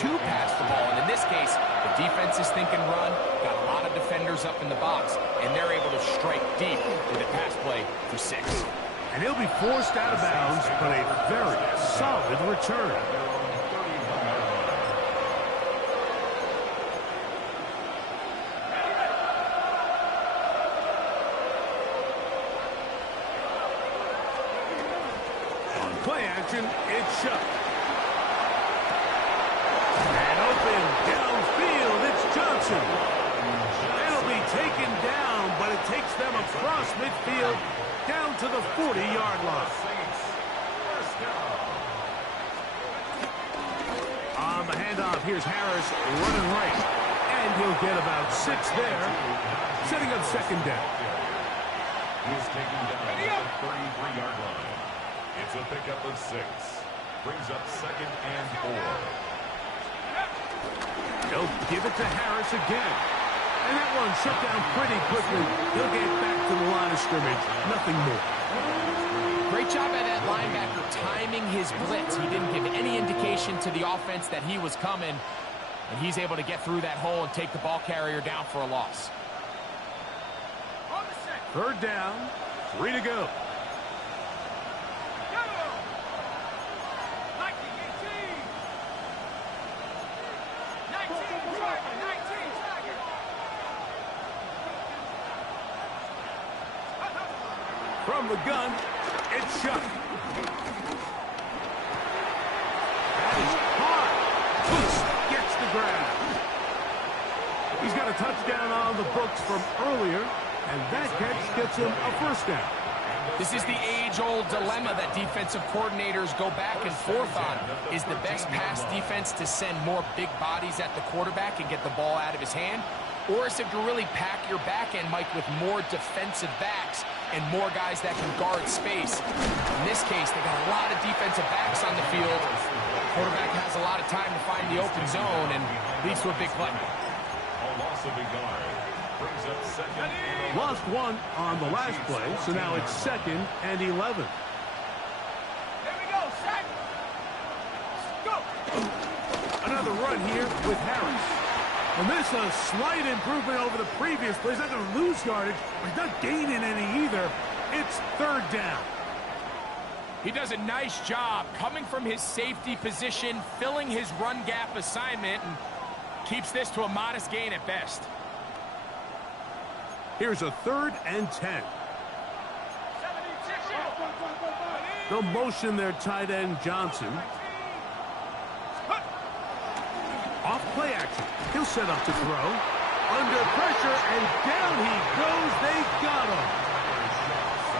to pass the ball. And in this case, the defense is thinking run, got a lot of defenders up in the box, and they're able to strike deep with a pass play for 6. And he'll be forced out of bounds, but a very solid return. Play action, it's shut. And open downfield, it's Johnson. It'll be taken down, but it takes them across midfield down to the 40-yard line. On the handoff, here's Harris running right. And he'll get about 6 there, setting up second down. He's taken down at the 33-yard line. It's a pickup of 6. Brings up second and 4. They'll give it to Harris again. And that one shut down pretty quickly. He'll get back to the line of scrimmage. Nothing more. Great job by that linebacker timing his blitz. He didn't give any indication to the offense that he was coming. And he's able to get through that hole and take the ball carrier down for a loss. Third down, 3 to go. From the gun, it's shot. That is hard. Boost gets the grab. He's got a touchdown on the books from earlier, and that catch gets him a first down. This is the age-old dilemma that defensive coordinators go back and forth on. Is the best pass defense to send more big bodies at the quarterback and get the ball out of his hand? Or is it to really pack your back end, Mike, with more defensive backs and more guys that can guard space? In this case, they got a lot of defensive backs on the field. Quarterback has a lot of time to find the open zone and leads to a big play. A loss of a yard brings up second. Lost one on the last play, so now it's 2nd and 11. Here we go, set. Go. Another run here with Harris. And this a slight improvement over the previous play. He's not going to lose yardage, but he's not gaining any either. It's 3rd down. He does a nice job coming from his safety position, filling his run gap assignment, and keeps this to a modest gain at best. Here's a 3rd and 10. They'll motion their tight end Johnson. Off play action. He'll set up to throw. Under pressure, and down he goes. They got him.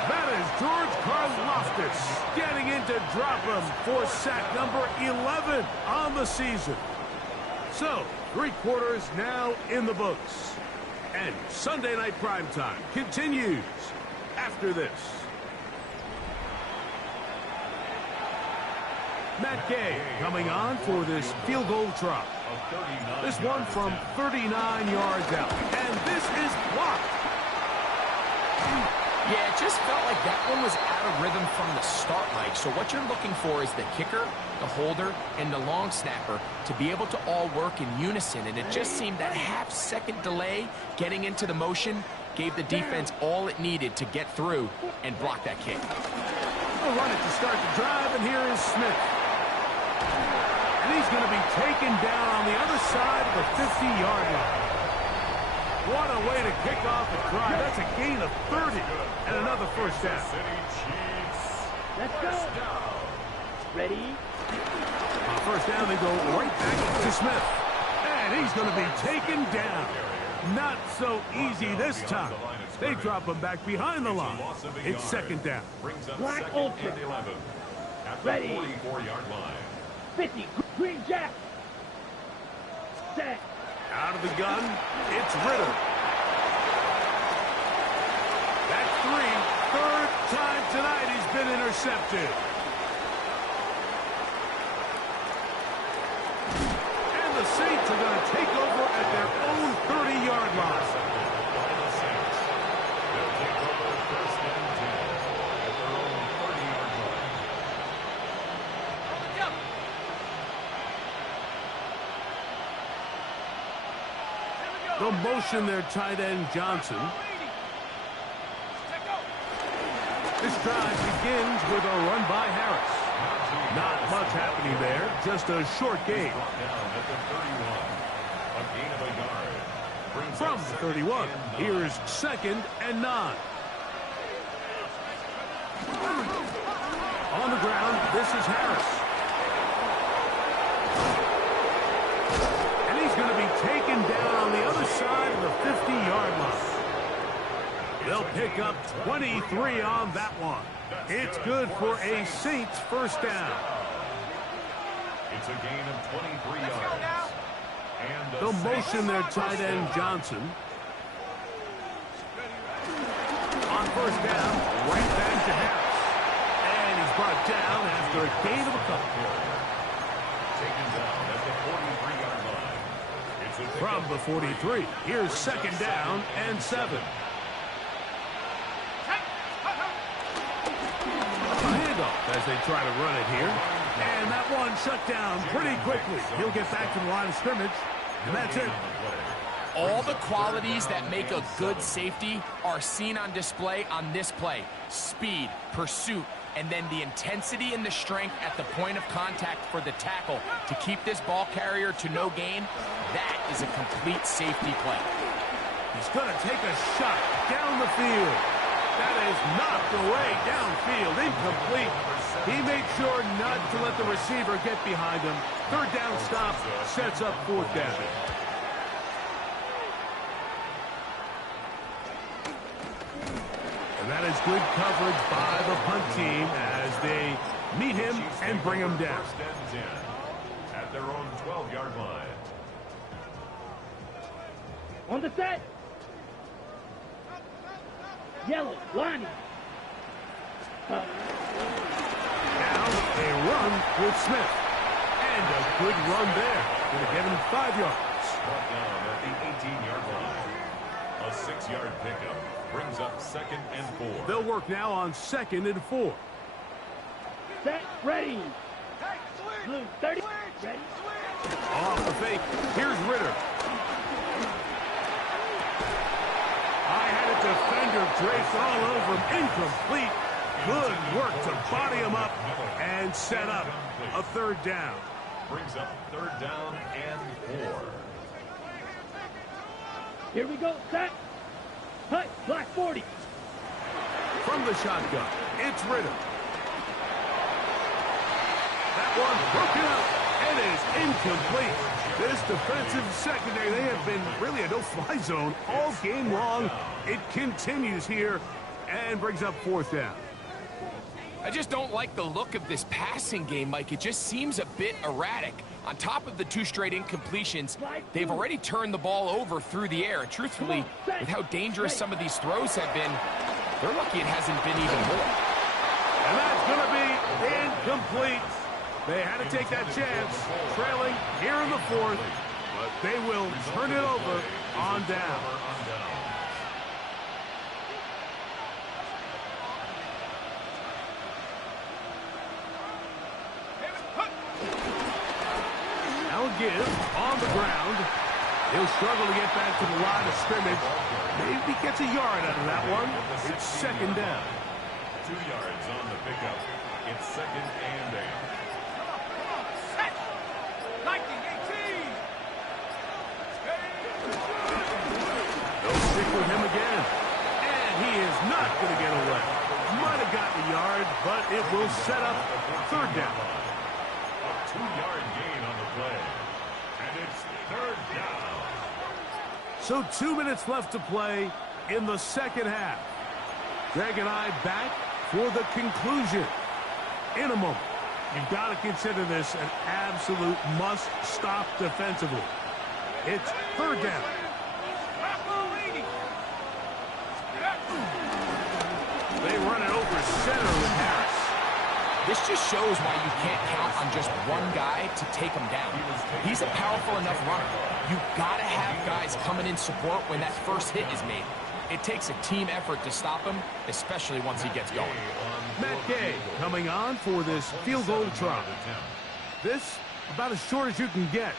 That is George Karlaftis getting in to drop him for sack number 11 on the season. So, 3 quarters now in the books. And Sunday Night Primetime continues after this. Matt Gay coming on for this field goal try. This one from 39 yards out. And this is blocked. Yeah, it just felt like that one was out of rhythm from the start, Mike. So what you're looking for is the kicker, the holder, and the long snapper to be able to all work in unison. And it just seemed that half-second delay getting into the motion gave the defense all it needed to get through and block that kick. They'll run it to start the drive, and here is Smith. And he's going to be taken down on the other side of the 50-yard line. What a way to kick off the drive. That's a gain of 30 and another first down. Let's go. Ready? On first down, they go right back to Smith. And he's going to be taken down. Not so easy this time. They drop him back behind the line. It's 2nd down. Black Ultra. Ready. 44-yard line. 50. Green Jack. Set. Out of the gun, it's Ritter. That's 3. 3rd time tonight he's been intercepted. And the Saints are going to take over at their own 30-yard line. They'll take over 1st and 10 at their own 30-yard line. They'll motion their tight end Johnson. This drive begins with a run by Harris. Not much happening there, just a short gain. From the 31, here's 2nd and 9. On the ground, this is Harris. And he's going to be taken down on the other side of the 50-yard line. They'll pick up 23 on that one. It's good for a Saints first down. It's a gain of 23 yards. And They'll motion their tight end Johnson. On first down, right back to Harris. And he's brought down after a gain of a couple. Taken down at the 43-yard line. It's a From the 43, here's 2nd down and 7. A handoff as they try to run it here. And that one shut down pretty quickly. He'll get back to the line of scrimmage And that's it. All the qualities that make a good safety are seen on display on this play. Speed, pursuit, and then the intensity and the strength at the point of contact for the tackle to keep this ball carrier to no gain. That is a complete safety play. He's going to take a shot down the field. That is knocked away downfield, incomplete. He made sure not to let the receiver get behind him. Third down stop sets up fourth down. And that is good coverage by the punt team as they meet him and bring him down. First and 10 at their own 12-yard line. On the set. Yellow, lining. Now a run with Smith. And a good run there. Going to give him 5 yards. Brought down at the 18-yard line. A 6-yard pickup brings up 2nd and 4. They'll work now on 2nd and 4. Set, ready. Blue, 30. Ready. Off the fake. Here's Ritter. I had a defender draped all over him. Incomplete. Good work to body him up and set up a third down. Brings up 3rd down and 4. Here we go, set. Hut, black 40. From the shotgun, it's Ritter. That one broken up and is incomplete. This defensive secondary, they have been really a no-fly zone all game long. It continues here and brings up 4th down. I just don't like the look of this passing game, Mike. It just seems a bit erratic. On top of the 2 straight incompletions, they've already turned the ball over through the air. Truthfully, with how dangerous some of these throws have been, they're lucky it hasn't been even more. And that's going to be incomplete. They had to take that chance, trailing here in the 4th, but they will turn it over on down. Give on the ground. He'll struggle to get back to the line of scrimmage. Maybe gets a yard out of that one. It's 2nd down. 2 yards on the pickup. It's 2nd and 8. Set. 1918. They'll stick with him again. And he is not going to get away. Might have gotten a yard, but it will set up 3rd down. A 2-yard gain on the play. And it's 3rd down. So 2 minutes left to play in the 2nd half. Greg and I back for the conclusion in a moment. You've got to consider this an absolute must-stop defensively. It's 3rd down. They run it over center with Harris. This just shows why you can't count on just one guy to take him down. He's a powerful enough runner. You've got to have guys coming in support when that first hit is made. It takes a team effort to stop him, especially once he gets going. Matt Gay coming on for this field goal try. This about as short as you can get.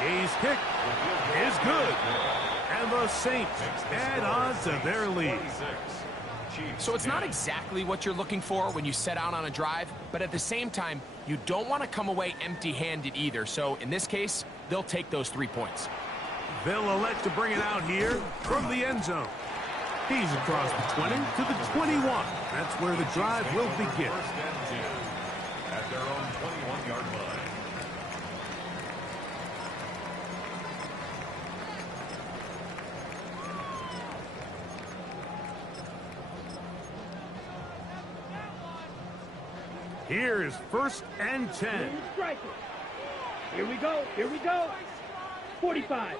Gay's kick is good. And the Saints add on to their lead. So it's not exactly what you're looking for when you set out on a drive, but at the same time, you don't want to come away empty-handed either. So in this case, they'll take those 3 points. They'll elect to bring it out here from the end zone. He's across the 20 to the 21. That's where the drive will begin. First and 10 at their own 21-yard line. Here is 1st and 10. Here we go. Here we go. 45.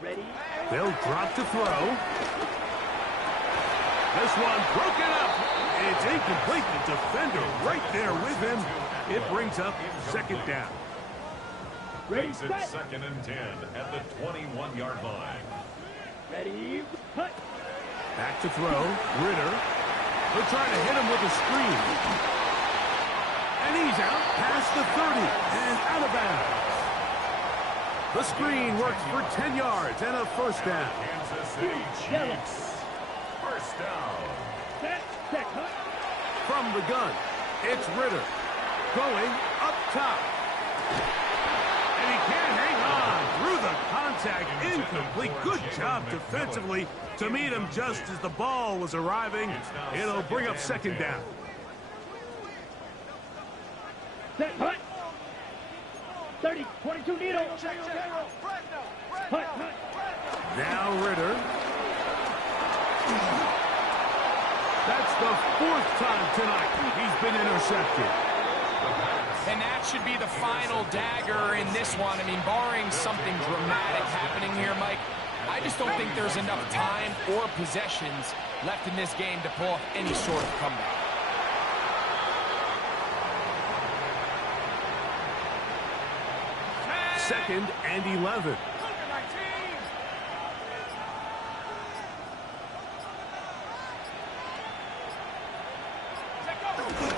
Ready. They'll drop to throw. This one broken up. It's incomplete. The defender right there with him. It brings up second down. Ready, Makes it set. 2nd and 10 at the 21-yard line. Ready, cut. Back to throw. Ritter. They're trying to hit him with a screen. And he's out past the 30 and out of bounds. The screen works for 10 yards and a first down. Kansas City Chiefs. First down. Set, cut. From the gun, it's Ritter. Going up top. And he can't hang on through the contact. Incomplete. Good job defensively to meet him just as the ball was arriving. It'll bring up second down. Set, cut. 30, 22 needle. Cut. Now Ritter. That's the 4th time tonight he's been intercepted. And that should be the final dagger in this one. I mean, barring something dramatic happening here, Mike, I just don't think there's enough time or possessions left in this game to pull off any sort of comeback. Second and 11.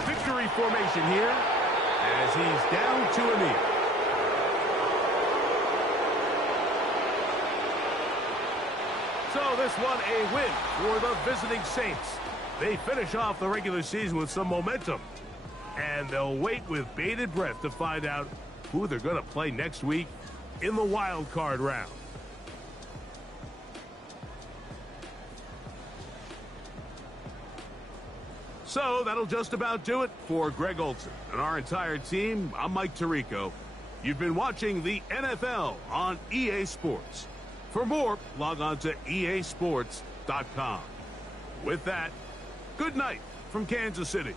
Victory formation here as he's down to a knee. So this one a win for the visiting Saints. They finish off the regular season with some momentum. And they'll wait with bated breath to find out who they're going to play next week in the wild card round. So that'll just about do it for Greg Olsen and our entire team. I'm Mike Tirico. You've been watching the NFL on EA Sports. For more, log on to easports.com. With that, good night from Kansas City.